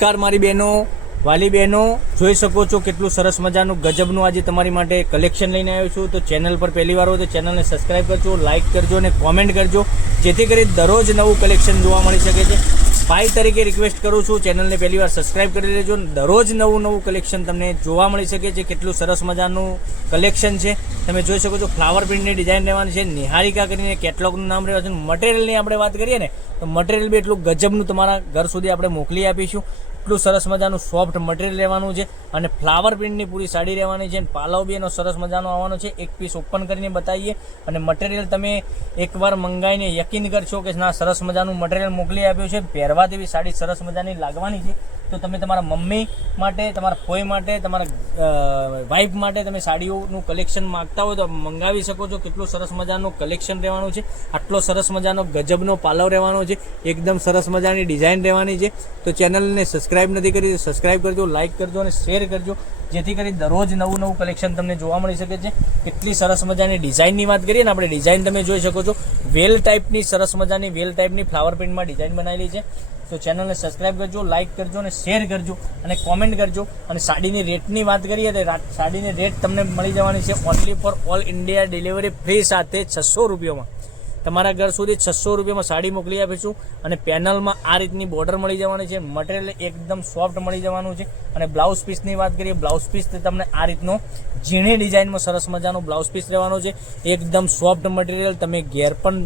નમસ્કાર મારી બહેનો, વાલી બહેનો, જોઈ શકો છો કેટલું સરસ મજાનું ગજબનું આજે તમારી માટે કલેક્શન લઈને આવ્યો છું. તો ચેનલ પર પહેલી વાર હોય તો ચેનલને સબસ્ક્રાઇબ કરજો, લાઇક કરજો અને કોમેન્ટ કરજો, જેથી કરી દરરોજ નવું કલેક્શન જોવા મળી શકે છે. ભાઈ તરીકે રિક્વેસ્ટ કરું છું, ચેનલને પહેલી વાર સબસ્ક્રાઇબ કરી લેજો. દરરોજ નવું કલેક્શન તમને જોવા મળી શકે છે. કેટલું સરસ મજાનું કલેક્શન છે તમે જોઈ શકો છો. ફ્લાવર પ્રિન્ટની ડિઝાઇન રહેવાની છે. નિહારિકા કરીને કેટલોગનું નામ રહેવાનું છે. મટીરિયલની આપણે વાત કરીએ ને તો મટીરિયલ બી એટલું ગજબનું તમારા ઘર સુધી આપણે મોકલી આપીશું. એટલું સરસ મજાનું સોફ્ટ મટીરિયલ રહેવાનું છે અને ફ્લાવર પ્રિન્ટની પૂરી સાડી રહેવાની છે. પાલવ બી એનો સરસ મજાનો આવવાનો છે. એક પીસ ઓપન કરીને બતાવીએ અને મટીરિયલ તમે એકવાર મંગાવીને યકીન કરશો કે ના સરસ મજાનું મટીરિયલ મોકલી આપ્યું છે. પહેરવાથી બી સાડી સરસ મજાની લાગવાની છે. તો તમે તમારા મમ્મી માટે, તમારા ફોઈ માટે, તમારા વાઈફ માટે તમે સાડીઓનું કલેક્શન માગતા હોય તો મંગાવી શકો છો. કેટલું સરસ મજાનું કલેક્શન રહેવાનું છે. આટલો સરસ મજાનો ગજબનો પાલવ રહેવાનો છે. એકદમ સરસ મજાની ડિઝાઇન રહેવાની છે. તો ચેનલને સબસ્ક્રાઇબ નથી કરી તો સબસ્ક્રાઇબ કરજો, લાઇક કરજો અને શેર કરજો, જેથી કરી દરરોજ નવું કલેક્શન તમને જોવા મળી શકે છે. કેટલી સરસ મજાની ડિઝાઇનની વાત કરીએ ને આપણે, ડિઝાઇન તમે જોઈ શકો છો. વેલ ટાઈપની સરસ મજાની વેલ ટાઈપની ફ્લાવર પ્રિન્ટમાં ડિઝાઇન બનાવેલી છે. તો ચેનલને સબસ્ક્રાઇબ કરજો, લાઇક કરજો અને શેર કરજો અને કોમેન્ટ કરજો. અને સાડીની રેટની વાત કરીએ તો સાડીની રેટ તમને મળી જવાની છે only for all India delivery free સાથે 600 રૂપિયામાં. તમારા ઘર સુધી 600 રૂપિયામાં સાડી મોકલી આપીશું. અને પેનલમાં આ રીતની બોર્ડર મળી જવાની છે. મટીરિયલ એકદમ સોફ્ટ મળી જવાનું છે. અને બ્લાઉઝ પીસની વાત કરીએ, બ્લાઉઝ પીસ તમને આ રીતનો ઝીણી ડિઝાઇનમાં સરસ મજાનો બ્લાઉઝ પીસ રહેવાનો છે. એકદમ સોફ્ટ મટીરિયલ, તમે ઘેર પણ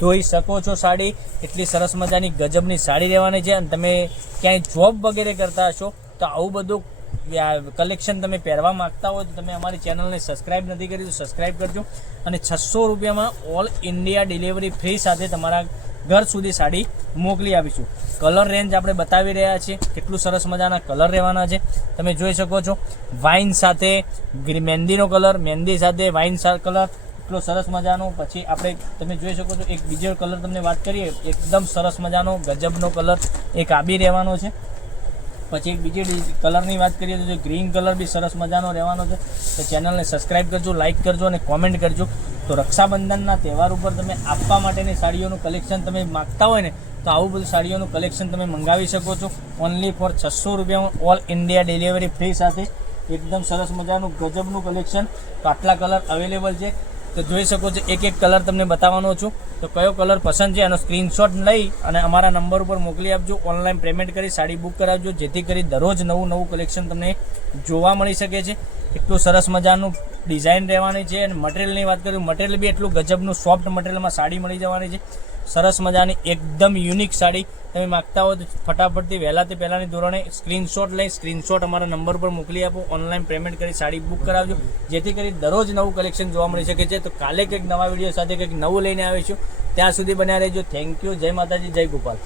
ધોઈ શકો છો સાડી. એટલી સરસ મજાની ગજબની સાડી રહેવાની છે. અને તમે ક્યાંય જોબ વગેરે કરતા હશો તો આવું બધું કલેક્શન તમે પહેરવા માગતા હોય તો તમે અમારી ચેનલને સબસ્ક્રાઇબ નથી કરી તો સબસ્ક્રાઇબ કરજો. અને 600 રૂપિયામાં ઓલ ઇન્ડિયા ડિલિવરી ફ્રી સાથે તમારા ઘર સુધી સાડી મોકલી આપીશું. કલર રેન્જ આપણે બતાવી રહ્યા છીએ. કેટલું સરસ મજાના કલર રહેવાના છે તમે જોઈ શકો છો. વાઇન સાથે મહેંદીનો કલર, મહેંદી સાથે વાઇન કલર, એટલો સરસ મજાનો. પછી આપણે તમે જોઈ શકો છો એક બીજો કલર તમને વાત કરીએ, એકદમ સરસ મજાનો ગજબનો કલર એક આ બી રહેવાનો છે. પછી એક બીજી કલરની વાત કરીએ તો ગ્રીન કલર બી સરસ મજાનો રહેવાનો છે. તો ચેનલને સબસ્ક્રાઇબ કરજો, લાઇક કરજો અને કોમેન્ટ કરજો. તો રક્ષાબંધનના તહેવાર ઉપર તમે આપવા માટેની સાડીઓનું કલેક્શન તમે માગતા હોય ને તો આવું બધું સાડીઓનું કલેક્શન તમે મંગાવી શકો છો ઓનલી ફોર 600 રૂપિયામાં ઓલ ઇન્ડિયા ડિલિવરી ફ્રી સાથે. એકદમ સરસ મજાનું ગજબનું કલેક્શન. તો આટલા કલર અવેલેબલ છે. તો જોઈ શકો છો, એક કલર તમને બતાવવાનો છું. તો કયો કલર પસંદ છે એનો સ્ક્રીનશોટ લઈ અને અમારા નંબર ઉપર મોકલી આપજો. ઓનલાઈન પેમેન્ટ કરી સાડી બુક કરાવજો, જેથી કરી દરરોજ નવું કલેક્શન તમને જોવા મળી શકે છે. એટલું સરસ મજાનું ડિઝાઇન રહેવાની છે. અને મટીરિયલની વાત કરીએ, મટીરિયલ બી એટલું ગજબનું સોફ્ટ મટીરિયલમાં સાડી મળી જવાની છે. સરસ મજાની એકદમ યુનિક સાડી તમે માગતા હો તો ફટાફટથી વહેલાથી પહેલાંની ધોરણે સ્ક્રીનશોટ અમારા નંબર પર મોકલી આપો. ઓનલાઈન પેમેન્ટ કરી સાડી બુક કરાવજો, જેથી કરી દરરોજ નવું કલેક્શન જોવા મળી શકે છે. તો કાલે કંઈક નવા વિડીયો સાથે કંઈક નવું લઈને આવીશું. ત્યાં સુધી બન્યા રહેજો. Thank you. જય માતાજી, જય ગોપાલ.